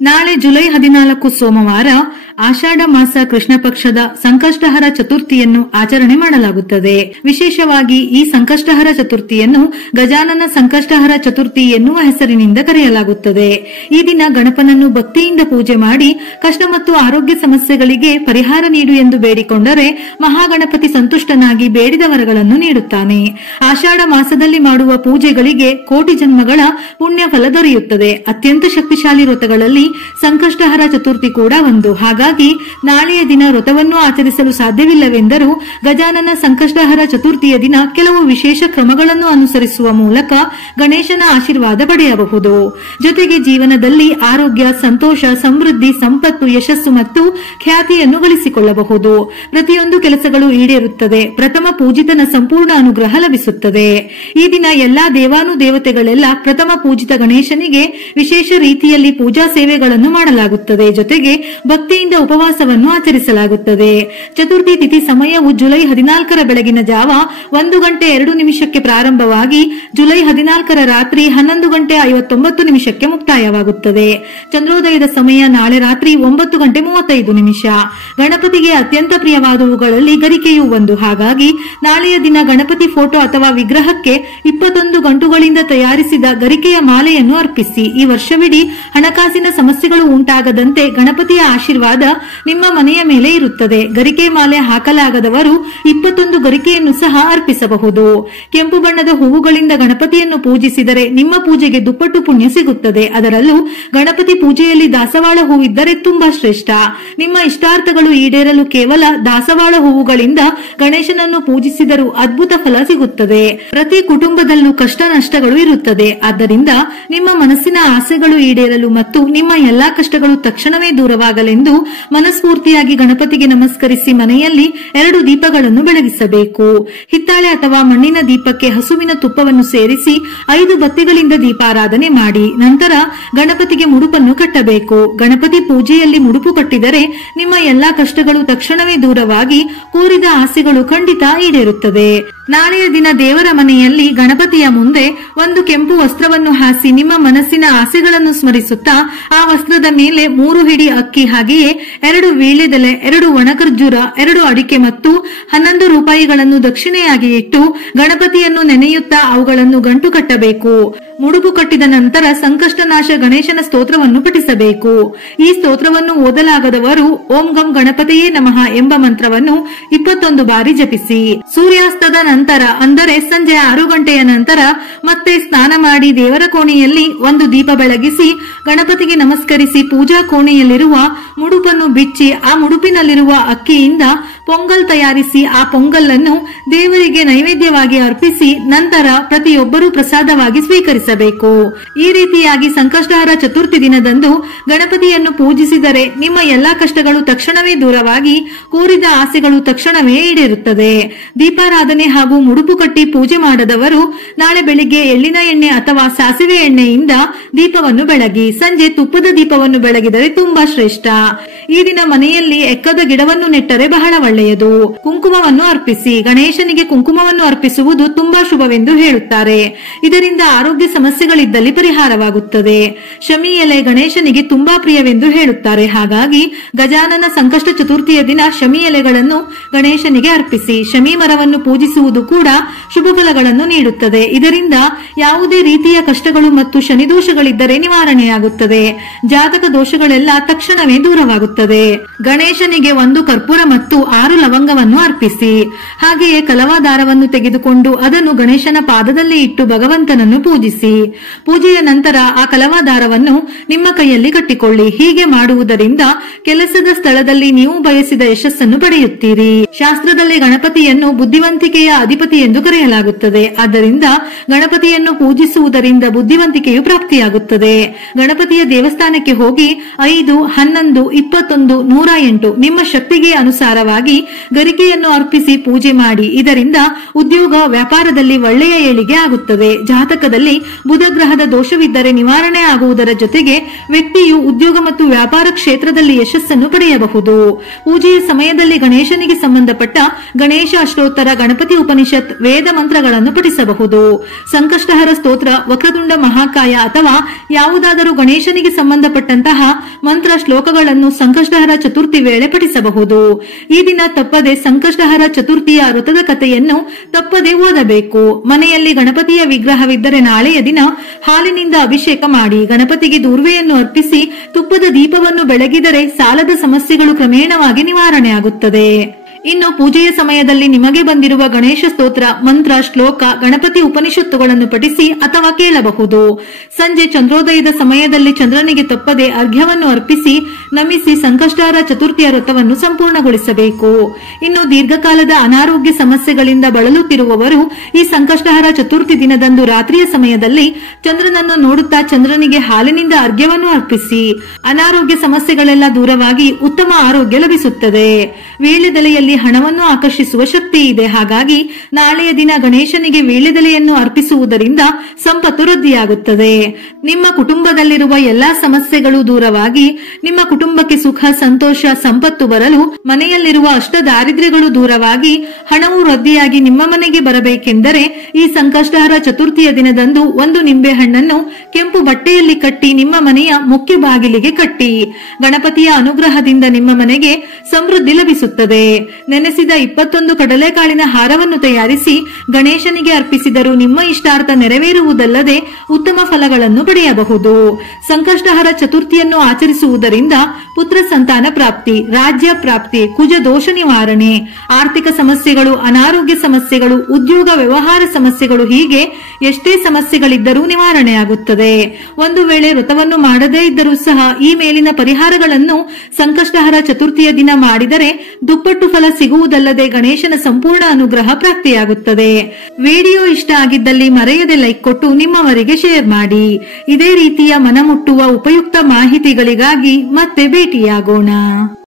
ನಾಳೆ ಜುಲೈ 14 ಸೋಮವಾರ ಆಷಾಢ ಮಾಸ ಕೃಷ್ಣ ಪಕ್ಷದ ಸಂಕಷ್ಟಹರ ಚತುರ್ಥಿಯನ್ನು ಆಚರಣೆ ಮಾಡಲಾಗುತ್ತದೆ. ವಿಶೇಷವಾಗಿ ಈ ಸಂಕಷ್ಟಹರ ಚತುರ್ಥಿಯನ್ನು ಗಜಾನನ ಸಂಕಷ್ಟಹರ ಚತುರ್ಥಿ ಎನ್ನುವ ಹೆಸರಿನಿಂದ ಕರೆಯಲಾಗುತ್ತದೆ. ಈ ದಿನ ಗಣಪನನ್ನು ಭಕ್ತಿಯಿಂದ ಪೂಜೆ ಮಾಡಿ ಕಷ್ಟ ಮತ್ತು ಆರೋಗ್ಯ ಸಮಸ್ಯೆಗಳಿಗೆ ಪರಿಹಾರ ನೀಡು ಎಂದು ಬೇಡಿಕೊಂಡರೆ ಮಹಾಗಣಪತಿ ಸಂತುಷ್ಟನಾಗಿ ಬೇಡಿದ ವರಗಳನ್ನು ನೀಡುತ್ತಾನೆ. ಆಷಾಢ ಮಾಸದಲ್ಲಿ ಮಾಡುವ ಪೂಜೆಗಳಿಗೆ ಕೋಟಿ ಜನ್ಮಗಳ ಪುಣ್ಯ ಫಲ ದೊರೆಯುತ್ತದೆ. ಅತ್ಯಂತ ಶಕ್ತಿಶಾಲಿ ವ್ರತಗಳಲ್ಲಿ ಸಂಕಷ್ಟಹರ ಚತುರ್ಥಿ ಕೂಡ ಒಂದು. ಹಾಗಾಗಿ ನಾಳೆಯ ದಿನ ವ್ರತವನ್ನು ಆಚರಿಸಲು ಸಾಧ್ಯವಿಲ್ಲವೆಂದರೂ ಗಜಾನನ ಸಂಕಷ್ಟಹರ ಚತುರ್ಥಿಯ ದಿನ ಕೆಲವು ವಿಶೇಷ ಕ್ರಮಗಳನ್ನು ಅನುಸರಿಸುವ ಮೂಲಕ ಗಣೇಶನ ಆಶೀರ್ವಾದ ಪಡೆಯಬಹುದು. ಜೊತೆಗೆ ಜೀವನದಲ್ಲಿ ಆರೋಗ್ಯ, ಸಂತೋಷ, ಸಮೃದ್ಧಿ, ಸಂಪತ್ತು, ಯಶಸ್ಸು ಮತ್ತು ಖ್ಯಾತಿಯನ್ನು ಗಳಿಸಿಕೊಳ್ಳಬಹುದು. ಪ್ರತಿಯೊಂದು ಕೆಲಸಗಳು ಈಡೇರುತ್ತದೆ. ಪ್ರಥಮ ಪೂಜಿತನ ಸಂಪೂರ್ಣ ಅನುಗ್ರಹ ಲಭಿಸುತ್ತದೆ. ಈ ದಿನ ಎಲ್ಲಾ ದೇವಾನುದೇವತೆಗಳೆಲ್ಲ ಪ್ರಥಮ ಪೂಜಿತ ಗಣೇಶನಿಗೆ ವಿಶೇಷ ರೀತಿಯಲ್ಲಿ ಪೂಜಾ ಸೇವೆಗಳನ್ನು ಮಾಡಲಾಗುತ್ತದೆ. ಜೊತೆಗೆ ಭಕ್ತಿಯಿಂದ ಉಪವಾಸವನ್ನು ಆಚರಿಸಲಾಗುತ್ತದೆ. ಚತುರ್ಥಿ ತಿಥಿ ಸಮಯವು ಜುಲೈ 14 ಬೆಳಗಿನ ಜಾವ 1:02 ಪ್ರಾರಂಭವಾಗಿ ಜುಲೈ 14 ರಾತ್ರಿ 11:59 ಮುಕ್ತಾಯವಾಗುತ್ತದೆ. ಚಂದ್ರೋದಯದ ಸಮಯ ನಾಳೆ ರಾತ್ರಿ 9:35. ಗಣಪತಿಗೆ ಅತ್ಯಂತ ಪ್ರಿಯವಾದವುಗಳಲ್ಲಿ ಗರಿಕೆಯೂ ಒಂದು. ಹಾಗಾಗಿ ನಾಳೆಯ ದಿನ ಗಣಪತಿ ಫೋಟೋ ಅಥವಾ ವಿಗ್ರಹಕ್ಕೆ 21 ಗಂಟುಗಳಿಂದ ತಯಾರಿಸಿದ ಗರಿಕೆಯ ಮಾಲೆಯನ್ನು ಅರ್ಪಿಸಿ. ಈ ವರ್ಷವಿಡೀ ಹಣಕಾಸಿನ ಸಮಸ್ಯೆಗಳು ಉಂಟಾಗದಂತೆ ಗಣಪತಿಯ ಆಶೀರ್ವಾದ ನಿಮ್ಮ ಮನೆಯ ಮೇಲೆ ಇರುತ್ತದೆ. ಗರಿಕೆ ಮಾಲೆ ಹಾಕಲಾಗದವರು 21 ಗರಿಕೆಯನ್ನು ಸಹ ಅರ್ಪಿಸಬಹುದು. ಕೆಂಪು ಬಣ್ಣದ ಹೂವುಗಳಿಂದ ಗಣಪತಿಯನ್ನು ಪೂಜಿಸಿದರೆ ನಿಮ್ಮ ಪೂಜೆಗೆ ದುಪ್ಪಟ್ಟು ಪುಣ್ಯ ಸಿಗುತ್ತದೆ. ಅದರಲ್ಲೂ ಗಣಪತಿ ಪೂಜೆಯಲ್ಲಿ ದಾಸವಾಳ ಹೂವಿದ್ದರೆ ತುಂಬಾ ಶ್ರೇಷ್ಠ. ನಿಮ್ಮ ಇಷ್ಟಾರ್ಥಗಳು ಈಡೇರಲು ಕೇವಲ ದಾಸವಾಳ ಹೂವುಗಳಿಂದ ಗಣೇಶನನ್ನು ಪೂಜಿಸಿದರೂ ಅದ್ಭುತ ಫಲ ಸಿಗುತ್ತದೆ. ಪ್ರತಿ ಕುಟುಂಬದಲ್ಲೂ ಕಷ್ಟ ನಷ್ಟಗಳು ಇರುತ್ತದೆ. ಆದ್ದರಿಂದ ನಿಮ್ಮ ಮನಸ್ಸಿನ ಆಸೆಗಳು ಈಡೇರಲು ಮತ್ತು ನಿಮ್ಮ ಎಲ್ಲಾ ಕಷ್ಟಗಳು ತಕ್ಷಣವೇ ದೂರವಾಗಲೆಂದು ಮನಸ್ಫೂರ್ತಿಯಾಗಿ ಗಣಪತಿಗೆ ನಮಸ್ಕರಿಸಿ ಮನೆಯಲ್ಲಿ 2 ದೀಪಗಳನ್ನು ಬೆಳಗಿಸಬೇಕು. ಹಿತ್ತಾಳೆ ಅಥವಾ ಮಣ್ಣಿನ ದೀಪಕ್ಕೆ ಹಸುವಿನ ತುಪ್ಪವನ್ನು ಸೇರಿಸಿ 5 ಬತ್ತಿಗಳಿಂದ ದೀಪಾರಾಧನೆ ಮಾಡಿ. ನಂತರ ಗಣಪತಿಗೆ ಮುಡುಪನ್ನು ಕಟ್ಟಬೇಕು. ಗಣಪತಿ ಪೂಜೆಯಲ್ಲಿ ಮುಡುಪು ಕಟ್ಟಿದರೆ ನಿಮ್ಮ ಎಲ್ಲಾ ಕಷ್ಟಗಳು ತಕ್ಷಣವೇ ದೂರವಾಗಿ ಕೋರಿದ ಆಸೆಗಳು ಖಂಡಿತ ಈಡೇರುತ್ತದೆ. ನಾಳೆಯ ದಿನ ದೇವರ ಮನೆಯಲ್ಲಿ ಗಣಪತಿಯ ಮುಂದೆ ಒಂದು ಕೆಂಪು ವಸ್ತ್ರವನ್ನು ಹಾಸಿ ನಿಮ್ಮ ಮನಸ್ಸಿನ ಆಸೆಗಳನ್ನು ಸ್ಮರಿಸುತ್ತಾ ಆ ವಸ್ತ್ರದ ಮೇಲೆ 3 ಹಿಡಿ ಅಕ್ಕಿ, ಹಾಗೆಯೇ 2 ವೀಳ್ಯದೆಲೆ, 2 ಒಣಖರ್ಜೂರ, 2 ಅಡಿಕೆ ಮತ್ತು 11 ರೂಪಾಯಿಗಳನ್ನು ದಕ್ಷಿಣೆಯಾಗಿ ಇಟ್ಟು ಗಣಪತಿಯನ್ನು ನೆನೆಯುತ್ತಾ ಅವುಗಳನ್ನು ಗಂಟು ಕಟ್ಟಬೇಕು. ಮುಡುಪು ಕಟ್ಟಿದ ನಂತರ ಸಂಕಷ್ಟನಾಶ ಗಣೇಶನ ಸ್ತೋತ್ರವನ್ನು ಪಠಿಸಬೇಕು. ಈ ಸ್ತೋತ್ರವನ್ನು ಓದಲಾಗದವರು ಓಂ ಗಂ ಗಣಪತಿಯೇ ನಮಃ ಎಂಬ ಮಂತ್ರವನ್ನು 21 ಬಾರಿ ಜಪಿಸಿ. ಸೂರ್ಯಾಸ್ತದ ನಂತರ ಅಂದರೆ ಸಂಜೆ 6 ಗಂಟೆಯ ನಂತರ ಮತ್ತೆ ಸ್ನಾನ ಮಾಡಿ ದೇವರ ಕೋಣೆಯಲ್ಲಿ 1 ದೀಪ ಬೆಳಗಿಸಿ ಗಣಪತಿಗೆ ನಮಸ್ಕರಿಸಿ ಪೂಜಾ ಕೋಣೆಯಲ್ಲಿರುವ ಮುಡುಪನ್ನು ಬಿಚ್ಚಿ ಆ ಮುಡುಪಿನಲ್ಲಿರುವ ಅಕ್ಕಿಯಿಂದ ಪೊಂಗಲ್ ತಯಾರಿಸಿ ಆ ಪೊಂಗಲ್ ಅನ್ನು ದೇವರಿಗೆ ನೈವೇದ್ಯವಾಗಿ ಅರ್ಪಿಸಿ ನಂತರ ಪ್ರತಿಯೊಬ್ಬರೂ ಪ್ರಸಾದವಾಗಿ ಸ್ವೀಕರಿಸಬೇಕು. ಈ ರೀತಿಯಾಗಿ ಸಂಕಷ್ಟಹರ ಚತುರ್ಥಿ ದಿನದಂದು ಗಣಪತಿಯನ್ನು ಪೂಜಿಸಿದರೆ ನಿಮ್ಮ ಎಲ್ಲಾ ಕಷ್ಟಗಳು ತಕ್ಷಣವೇ ದೂರವಾಗಿ ಕೋರಿದ ಆಸೆಗಳು ತಕ್ಷಣವೇ ಈಡೇರುತ್ತದೆ. ದೀಪಾರಾಧನೆ ಹಾಗೂ ಮುಡುಪು ಕಟ್ಟಿ ಪೂಜೆ ಮಾಡದವರು ನಾಳೆ ಬೆಳಿಗ್ಗೆ ಎಳ್ಳಿನ ಎಣ್ಣೆ ಅಥವಾ ಸಾಸಿವೆ ಎಣ್ಣೆಯಿಂದ ದೀಪವನ್ನು ಬೆಳಗಿ ಸಂಜೆ ತುಪ್ಪದ ದೀಪವನ್ನು ಬೆಳಗಿದರೆ ತುಂಬಾ ಶ್ರೇಷ್ಠ. ಈ ದಿನ ಮನೆಯಲ್ಲಿ ಎಕ್ಕದ ಗಿಡವನ್ನು ನೆಟ್ಟರೆ ಬಹಳ ಒಳ್ಳೆಯದು. ಕುಂಕುಮವನ್ನು ಅರ್ಪಿಸಿ. ಗಣೇಶನಿಗೆ ಕುಂಕುಮವನ್ನು ಅರ್ಪಿಸುವುದು ತುಂಬಾ ಶುಭವೆಂದು ಹೇಳುತ್ತಾರೆ. ಇದರಿಂದ ಆರೋಗ್ಯ ಸಮಸ್ಯೆಗಳಿದ್ದಲ್ಲಿ ಪರಿಹಾರವಾಗುತ್ತದೆ. ಶಮಿ ಎಲೆ ಗಣೇಶನಿಗೆ ತುಂಬಾ ಪ್ರಿಯವೆಂದು ಹೇಳುತ್ತಾರೆ. ಹಾಗಾಗಿ ಗಜಾನನ ಸಂಕಷ್ಟ ಚತುರ್ಥಿಯ ದಿನ ಶಮಿ ಎಲೆಗಳನ್ನು ಗಣೇಶನಿಗೆ ಅರ್ಪಿಸಿ. ಶಮಿ ಮರವನ್ನು ಪೂಜಿಸುವುದು ಕೂಡ ಶುಭ ಫಲಗಳನ್ನು ನೀಡುತ್ತದೆ. ಇದರಿಂದ ಯಾವುದೇ ರೀತಿಯ ಕಷ್ಟಗಳು ಮತ್ತು ಶನಿದೋಷಗಳಿದ್ದರೆ ನಿವಾರಣೆಯಾಗುತ್ತದೆ. ಜಾತಕ ದೋಷಗಳೆಲ್ಲ ತಕ್ಷಣವೇ ದೂರವಾಗುತ್ತದೆ. ಗಣೇಶನಿಗೆ 1 ಕರ್ಪೂರ ಮತ್ತು 6 ಲವಂಗವನ್ನು ಅರ್ಪಿಸಿ. ಹಾಗೆಯೇ ಕಲವಾ ದಾರವನ್ನು ತೆಗೆದುಕೊಂಡು ಅದನ್ನು ಗಣೇಶನ ಪಾದದಲ್ಲಿ ಇಟ್ಟು ಭಗವಂತನನ್ನು ಪೂಜಿಸಿ. ಪೂಜೆಯ ನಂತರ ಆ ಕಲವಾ ದಾರವನ್ನು ನಿಮ್ಮ ಕೈಯಲ್ಲಿ ಕಟ್ಟಿಕೊಳ್ಳಿ. ಹೀಗೆ ಮಾಡುವುದರಿಂದ ಕೆಲಸದ ಸ್ಥಳದಲ್ಲಿ ನೀವು ಬಯಸಿದ ಯಶಸ್ಸನ್ನು ಪಡೆಯುತ್ತೀರಿ. ಶಾಸ್ತ್ರದಲ್ಲಿ ಗಣಪತಿಯನ್ನು ಬುದ್ಧಿವಂತಿಕೆಯ ಅಧಿಪತಿ ಎಂದು ಕರೆಯಲಾಗುತ್ತದೆ. ಆದ್ದರಿಂದ ಗಣಪತಿಯನ್ನು ಪೂಜಿಸುವುದರಿಂದ ಬುದ್ಧಿವಂತಿಕೆಯು ಪ್ರಾಪ್ತಿಯಾಗುತ್ತದೆ. ಗಣಪತಿಯ ದೇವಸ್ಥಾನಕ್ಕೆ ಹೋಗಿ 5, 11, 21, 108 ನಿಮ್ಮ ಶಕ್ತಿಗೆ ಅನುಸಾರವಾಗಿ ಗರಿಕೆಯನ್ನು ಅರ್ಪಿಸಿ ಪೂಜೆ ಮಾಡಿ. ಇದರಿಂದ ಉದ್ಯೋಗ ವ್ಯಾಪಾರದಲ್ಲಿ ಒಳ್ಳೆಯ ಏಳಿಗೆ ಆಗುತ್ತದೆ. ಜಾತಕದಲ್ಲಿ ಬುಧ ಗ್ರಹದ ದೋಷವಿದ್ದರೆ ನಿವಾರಣೆ ಆಗುವುದರ ಜೊತೆಗೆ ವ್ಯಕ್ತಿಯು ಉದ್ಯೋಗ ಮತ್ತು ವ್ಯಾಪಾರ ಕ್ಷೇತ್ರದಲ್ಲಿ ಯಶಸ್ಸನ್ನು ಪಡೆಯಬಹುದು. ಪೂಜೆಯ ಸಮಯದಲ್ಲಿ ಗಣೇಶನಿಗೆ ಸಂಬಂಧಪಟ್ಟ ಗಣೇಶ ಅಷ್ಟೋತ್ತರ, ಗಣಪತಿ ಉಪನಿಷತ್, ವೇದ ಮಂತ್ರಗಳನ್ನು ಪಠಿಸಬಹುದು. ಸಂಕಷ್ಟಹರ ಸ್ತೋತ್ರ, ವಕ್ರತುಂಡ ಮಹಾಕಾಯ ಅಥವಾ ಯಾವುದಾದರೂ ಗಣೇಶನಿಗೆ ಸಂಬಂಧಪಟ್ಟಂತಹ ಮಂತ್ರ ಶ್ಲೋಕಗಳನ್ನು ಸಂಕಷ್ಟಹರ ಚತುರ್ಥಿ ವೇಳೆ ಪಠಿಸಬಹುದು. ಈ ದಿನ ತಪ್ಪದೆ ಸಂಕಷ್ಟಹರ ಚತುರ್ಥಿಯ ವ್ರತದ ಕಥೆಯನ್ನು ತಪ್ಪದೆ ಓದಬೇಕು. ಮನೆಯಲ್ಲಿ ಗಣಪತಿಯ ವಿಗ್ರಹವಿದ್ದರೆ ನಾಳೆಯ ದಿನ ಹಾಲಿನಿಂದ ಅಭಿಷೇಕ ಮಾಡಿ. ಗಣಪತಿಗೆ ದೂರ್ವೆಯನ್ನು ಅರ್ಪಿಸಿ ತುಪ್ಪದ ದೀಪವನ್ನು ಬೆಳಗಿದರೆ ಸಾಲದ ಸಮಸ್ಯೆಗಳು ಕ್ರಮೇಣವಾಗಿ ನಿವಾರಣೆ ಆಗುತ್ತದೆ. ಇನ್ನು ಪೂಜೆಯ ಸಮಯದಲ್ಲಿ ನಿಮಗೆ ಬಂದಿರುವ ಗಣೇಶ ಸ್ತೋತ್ರ, ಮಂತ್ರ, ಶ್ಲೋಕ, ಗಣಪತಿ ಉಪನಿಷತ್ತುಗಳನ್ನು ಪಠಿಸಿ ಅಥವಾ ಕೇಳಬಹುದು. ಸಂಜೆ ಚಂದ್ರೋದಯದ ಸಮಯದಲ್ಲಿ ಚಂದ್ರನಿಗೆ ತಪ್ಪದೆ ಅರ್ಘ್ಯವನ್ನು ಅರ್ಪಿಸಿ ನಮಿಸಿ ಸಂಕಷ್ಟಹರ ಚತುರ್ಥಿಯ ವ್ರತವನ್ನು ಸಂಪೂರ್ಣಗೊಳಿಸಬೇಕು. ಇನ್ನು ದೀರ್ಘಕಾಲದ ಅನಾರೋಗ್ಯ ಸಮಸ್ಯೆಗಳಿಂದ ಬಳಲುತ್ತಿರುವವರು ಈ ಸಂಕಷ್ಟಹರ ಚತುರ್ಥಿ ದಿನದಂದು ರಾತ್ರಿಯ ಸಮಯದಲ್ಲಿ ಚಂದ್ರನನ್ನು ನೋಡುತ್ತಾ ಚಂದ್ರನಿಗೆ ಹಾಲಿನಿಂದ ಅರ್ಘ್ಯವನ್ನು ಅರ್ಪಿಸಿ. ಅನಾರೋಗ್ಯ ಸಮಸ್ಯೆಗಳೆಲ್ಲ ದೂರವಾಗಿ ಉತ್ತಮ ಆರೋಗ್ಯ ಲಭಿಸುತ್ತದೆ. ವೀಳ್ಯದೆಲೆಯಲ್ಲಿ ಹಣವನ್ನು ಆಕರ್ಷಿಸುವ ಶಕ್ತಿ ಇದೆ. ಹಾಗಾಗಿ ನಾಳೆಯ ದಿನ ಗಣೇಶನಿಗೆ ವೀಳ್ಯದೆಲೆಯನ್ನು ಅರ್ಪಿಸುವುದರಿಂದ ಸಂಪತ್ತು ವೃದ್ಧಿಯಾಗುತ್ತದೆ. ನಿಮ್ಮ ಕುಟುಂಬದಲ್ಲಿರುವ ಎಲ್ಲಾ ಸಮಸ್ಯೆಗಳು ದೂರವಾಗಿ ನಿಮ್ಮ ಕುಟುಂಬಕ್ಕೆ ಸುಖ, ಸಂತೋಷ, ಸಂಪತ್ತು ಬರಲು, ಮನೆಯಲ್ಲಿರುವ ಅಷ್ಟ ದಾರಿದ್ರ್ಯಗಳು ದೂರವಾಗಿ ಹಣವು ವೃದ್ಧಿಯಾಗಿ ನಿಮ್ಮ ಮನೆಗೆ ಬರಬೇಕೆಂದರೆ ಈ ಸಂಕಷ್ಟಹರ ಚತುರ್ಥಿಯ ದಿನದಂದು ಒಂದು ನಿಂಬೆ ಹಣ್ಣನ್ನು ಕೆಂಪು ಬಟ್ಟೆಯಲ್ಲಿ ಕಟ್ಟಿ ನಿಮ್ಮ ಮನೆಯ ಮುಖ್ಯ ಬಾಗಿಲಿಗೆ ಕಟ್ಟಿ. ಗಣಪತಿಯ ಅನುಗ್ರಹದಿಂದ ನಿಮ್ಮ ಮನೆಗೆ ಸಮೃದ್ಧಿ ಲಭಿಸುತ್ತದೆ. ನೆನೆಸಿದ 21 ಕಡಲೆಕಾಳಿನ ಹಾರವನ್ನು ತಯಾರಿಸಿ ಗಣೇಶನಿಗೆ ಅರ್ಪಿಸಿದರೂ ನಿಮ್ಮ ಇಷ್ಟಾರ್ಥ ನೆರವೇರುವುದಲ್ಲದೆ ಉತ್ತಮ ಫಲಗಳನ್ನು ಪಡೆಯಬಹುದು. ಸಂಕಷ್ಟಹರ ಚತುರ್ಥಿಯನ್ನು ಆಚರಿಸುವುದರಿಂದ ಪುತ್ರ ಸಂತಾನ ಪ್ರಾಪ್ತಿ, ರಾಜ್ಯ ಪ್ರಾಪ್ತಿ, ಕುಜ ದೋಷ ನಿವಾರಣೆ, ಆರ್ಥಿಕ ಸಮಸ್ಯೆಗಳು, ಅನಾರೋಗ್ಯ ಸಮಸ್ಯೆಗಳು, ಉದ್ಯೋಗ ವ್ಯವಹಾರ ಸಮಸ್ಯೆಗಳು, ಹೀಗೆ ಎಷ್ಟೇ ಸಮಸ್ಯೆಗಳಿದ್ದರೂ ನಿವಾರಣೆಯಾಗುತ್ತದೆ. ಒಂದು ವೇಳೆ ವ್ರತವನ್ನು ಮಾಡದೇ ಇದ್ದರೂ ಸಹ ಈ ಮೇಲಿನ ಪರಿಹಾರಗಳನ್ನು ಸಂಕಷ್ಟಹರ ಚತುರ್ಥಿಯ ದಿನ ಮಾಡಿದರೆ ದುಪ್ಪಟ್ಟು ಫಲ ಸಿಗುವುದಲ್ಲದೆ ಗಣೇಶನ ಸಂಪೂರ್ಣ ಅನುಗ್ರಹ ಪ್ರಾಪ್ತಿಯಾಗುತ್ತದೆ. ವಿಡಿಯೋ ಇಷ್ಟ ಆಗಿದ್ದಲ್ಲಿ ಮರೆಯದೆ ಲೈಕ್ ಕೊಟ್ಟು ನಿಮ್ಮವರಿಗೆ ಶೇರ್ ಮಾಡಿ. ಇದೇ ರೀತಿಯ ಮನಮುಟ್ಟುವ ಉಪಯುಕ್ತ ಮಾಹಿತಿಗಳಿಗಾಗಿ ಮತ್ತೆ ಭೇಟಿಯಾಗೋಣ.